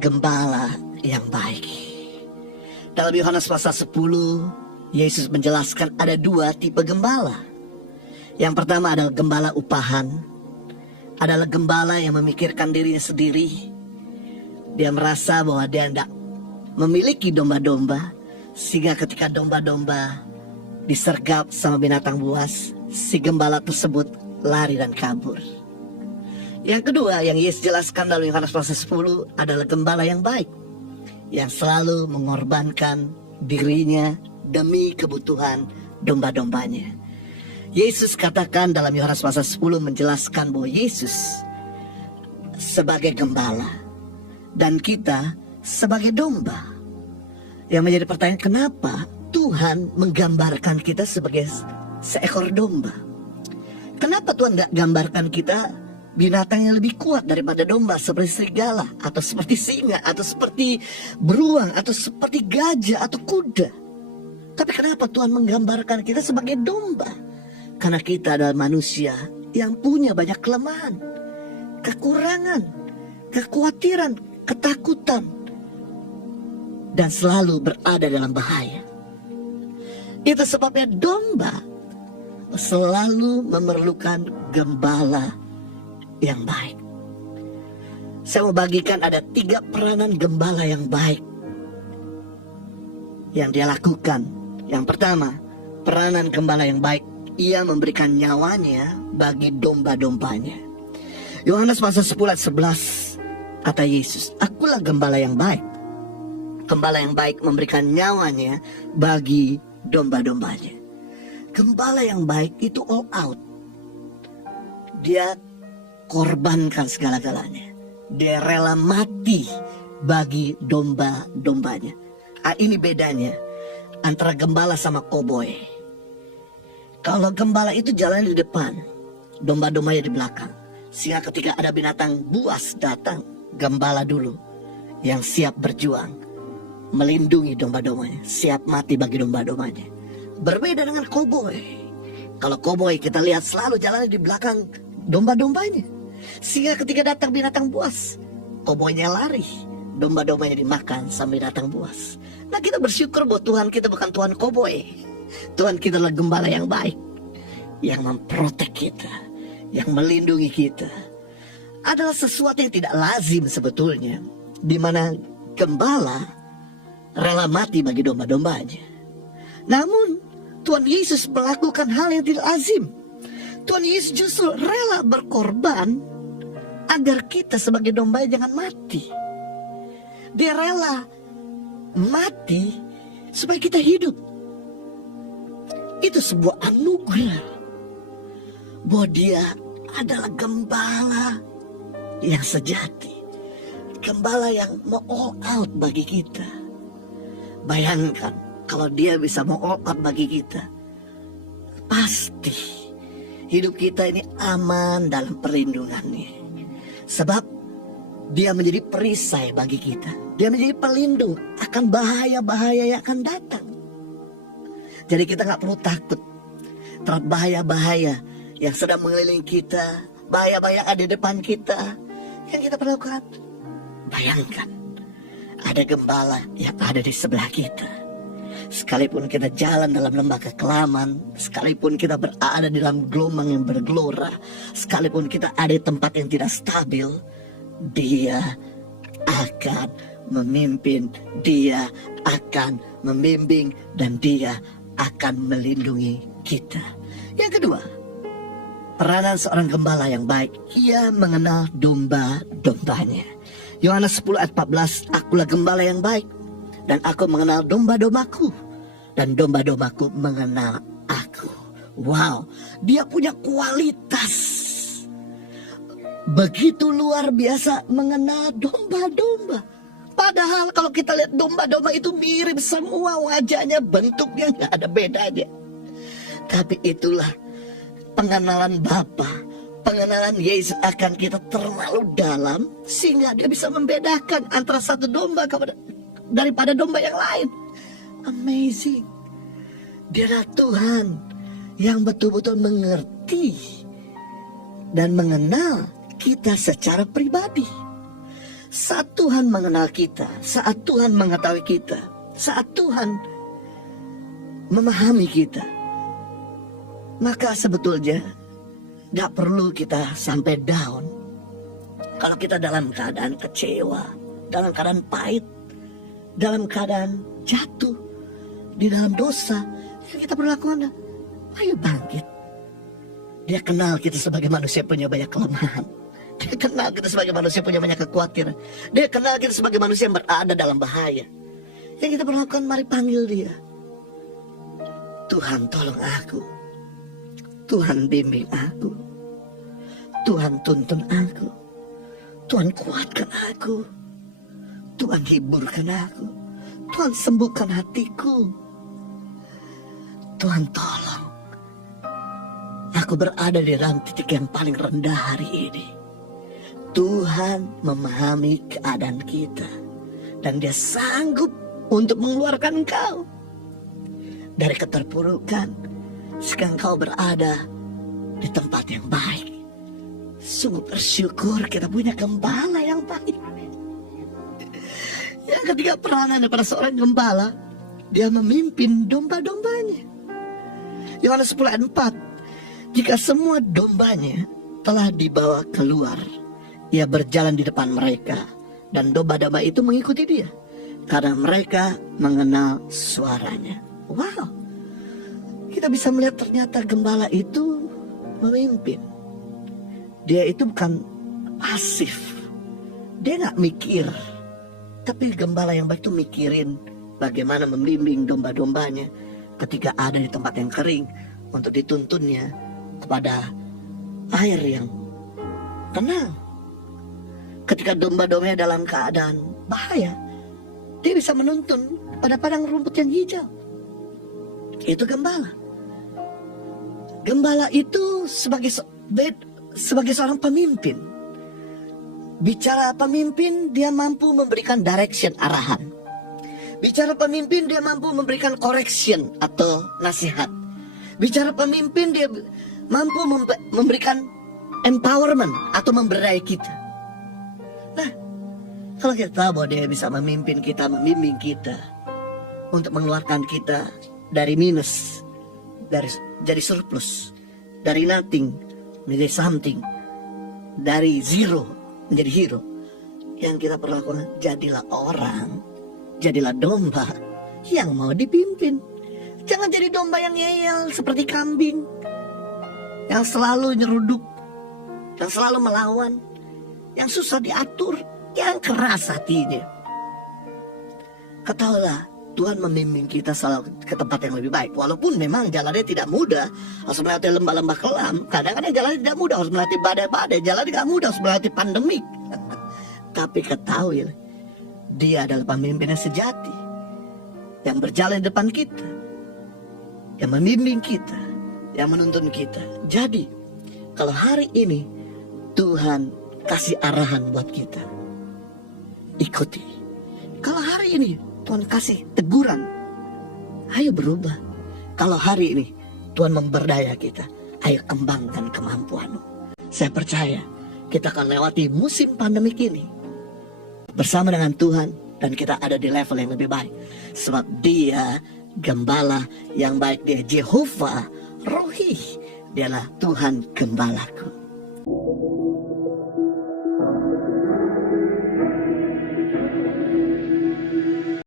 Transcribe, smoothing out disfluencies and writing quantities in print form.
gembala yang baik. Dalam Yohanes pasal 10, Yesus menjelaskan ada dua tipe gembala. Yang pertama adalah gembala upahan, adalah gembala yang memikirkan dirinya sendiri. Dia merasa bahwa dia tidak memiliki domba-domba, sehingga ketika domba-domba disergap sama binatang buas, si gembala tersebut lari dan kabur. Yang kedua yang Yesus jelaskan dalam Yohanes pasal 10 adalah gembala yang baik, yang selalu mengorbankan dirinya demi kebutuhan domba-dombanya. Yesus katakan dalam Yohanes pasal 10 menjelaskan bahwa Yesus sebagai gembala dan kita sebagai domba. Yang menjadi pertanyaan, kenapa Tuhan menggambarkan kita sebagai seekor domba? Kenapa Tuhan tidak gambarkan kita binatang yang lebih kuat daripada domba, seperti serigala, atau seperti singa, atau seperti beruang, atau seperti gajah, atau kuda? Tapi kenapa Tuhan menggambarkan kita sebagai domba? Karena kita adalah manusia yang punya banyak kelemahan, kekurangan, kekhawatiran, ketakutan, dan selalu berada dalam bahaya. Itu sebabnya domba selalu memerlukan gembala yang baik. Saya mau bagikan ada 3 peranan gembala yang baik yang dia lakukan. Yang pertama, peranan gembala yang baik, ia memberikan nyawanya bagi domba-dombanya. Yohanes pasal 10 ayat 11 kata Yesus, "Akulah gembala yang baik. Gembala yang baik memberikan nyawanya bagi domba-dombanya." Gembala yang baik itu all out. Dia korbankan segala-galanya. Dia rela mati bagi domba-dombanya. Ini bedanya antara gembala sama koboi. Kalau gembala itu jalan di depan, domba-dombanya di belakang. Sehingga ketika ada binatang buas datang, gembala dulu yang siap berjuang, melindungi domba-dombanya, siap mati bagi domba-dombanya. Berbeda dengan koboi. Kalau koboi kita lihat selalu jalan di belakang domba-dombanya. Sehingga ketika datang binatang buas, koboinya lari, domba-dombanya dimakan sama binatang buas. Nah, kita bersyukur bahwa Tuhan kita bukan Tuhan koboi. Tuhan kita adalah gembala yang baik, yang memprotek kita, yang melindungi kita. Adalah sesuatu yang tidak lazim sebetulnya, di mana gembala rela mati bagi domba-dombanya. Namun Tuhan Yesus melakukan hal yang tidak lazim. Tuhan Yesus justru rela berkorban agar kita sebagai domba jangan mati. Dia rela mati supaya kita hidup. Itu sebuah anugerah bahwa dia adalah gembala yang sejati, gembala yang mau all out bagi kita. Bayangkan kalau dia bisa mau all out bagi kita, pasti hidup kita ini aman dalam perlindungannya. Sebab dia menjadi perisai bagi kita. Dia menjadi pelindung akan bahaya-bahaya yang akan datang. Jadi kita gak perlu takut terhadap bahaya-bahaya yang sedang mengelilingi kita, bahaya-bahaya ada di depan kita. Yang kita perlukan, bayangkan ada gembala yang ada di sebelah kita. Sekalipun kita jalan dalam lembah kekelaman, sekalipun kita berada dalam gelombang yang bergelora, sekalipun kita ada di tempat yang tidak stabil, dia akan memimpin, dia akan membimbing, dan dia akan melindungi kita. Yang kedua, peranan seorang gembala yang baik, ia mengenal domba-dombanya. Yohanes 10 ayat 14, "Akulah gembala yang baik, dan aku mengenal domba-dombaku, dan domba-dombaku mengenal aku." Wow, dia punya kualitas begitu luar biasa mengenal domba-domba. Padahal kalau kita lihat domba-domba itu mirip semua wajahnya, bentuknya nggak ada bedanya. Tapi itulah pengenalan Bapa, pengenalan Yesus akan kita terlalu dalam, sehingga dia bisa membedakan antara satu domba daripada domba yang lain. Amazing. Dia adalah Tuhan yang betul-betul mengerti dan mengenal kita secara pribadi. Saat Tuhan mengenal kita, saat Tuhan mengetahui kita, saat Tuhan memahami kita, maka sebetulnya gak perlu kita sampai down. Kalau kita dalam keadaan kecewa, dalam keadaan pahit, dalam keadaan jatuh, di dalam dosa, yang kita perlu lakukan, ayo bangkit. Dia kenal kita sebagai manusia punya banyak kelemahan. Dia kenal kita sebagai manusia punya banyak kekhawatiran. Dia kenal kita sebagai manusia yang berada dalam bahaya. Yang kita perlu lakukan, mari panggil dia. Tuhan tolong aku. Tuhan bimbing aku. Tuhan tuntun aku. Tuhan kuatkan aku. Tuhan hiburkan aku. Tuhan sembuhkan hatiku. Tuhan tolong. Aku berada di dalam titik yang paling rendah hari ini. Tuhan memahami keadaan kita. Dan dia sanggup untuk mengeluarkan engkau dari keterpurukan. Sekarang kau berada di tempat yang baik. Sungguh bersyukur kita punya gembala yang baik. Yang ketiga, peranan daripada seorang gembala, dia memimpin domba-dombanya. Yohanes 10 ayat 4. Jika semua dombanya telah dibawa keluar, ia berjalan di depan mereka, dan domba-domba itu mengikuti dia, karena mereka mengenal suaranya. Wow, kita bisa melihat ternyata gembala itu memimpin. Dia itu bukan pasif, dia gak mikir. Tapi gembala yang baik itu mikirin bagaimana membimbing domba-dombanya ketika ada di tempat yang kering, untuk dituntunnya kepada air yang tenang. Ketika domba-dombanya dalam keadaan bahaya, dia bisa menuntun pada padang rumput yang hijau. Itu gembala. Gembala itu sebagai seorang pemimpin. Bicara pemimpin, dia mampu memberikan direction, arahan. Bicara pemimpin, dia mampu memberikan correction atau nasihat. Bicara pemimpin, dia mampu memberikan empowerment atau memberdayai kita. Nah, kalau kita tahu bahwa dia bisa memimpin kita, membimbing kita untuk mengeluarkan kita dari minus, jadi surplus, dari nothing menjadi something, dari zero menjadi hero. Yang kita perlu lakukan, jadilah orang, jadilah domba yang mau dipimpin. Jangan jadi domba yang ngeyel seperti kambing, yang selalu nyeruduk, yang selalu melawan, yang susah diatur, yang keras hatinya. Ketahuilah, Tuhan membimbing kita selalu ke tempat yang lebih baik. Walaupun memang jalannya tidak mudah, harus melewati lembah-lembah kelam. Kadang-kadang jalannya tidak mudah, harus melewati badai-badai. Jalannya tidak mudah, harus melewati pandemik. Tapi ketahuilah, dia adalah pemimpin yang sejati, yang berjalan di depan kita, yang membimbing kita, yang menuntun kita. Jadi, kalau hari ini Tuhan kasih arahan buat kita, ikuti. Kalau hari ini Tuhan kasih teguran, ayo berubah. Kalau hari ini Tuhan memberdaya kita, ayo kembangkan kemampuanmu. Saya percaya kita akan lewati musim pandemik ini bersama dengan Tuhan, dan kita ada di level yang lebih baik. Sebab dia gembala yang baik, dia Jehovah Rohi, dialah Tuhan gembalaku.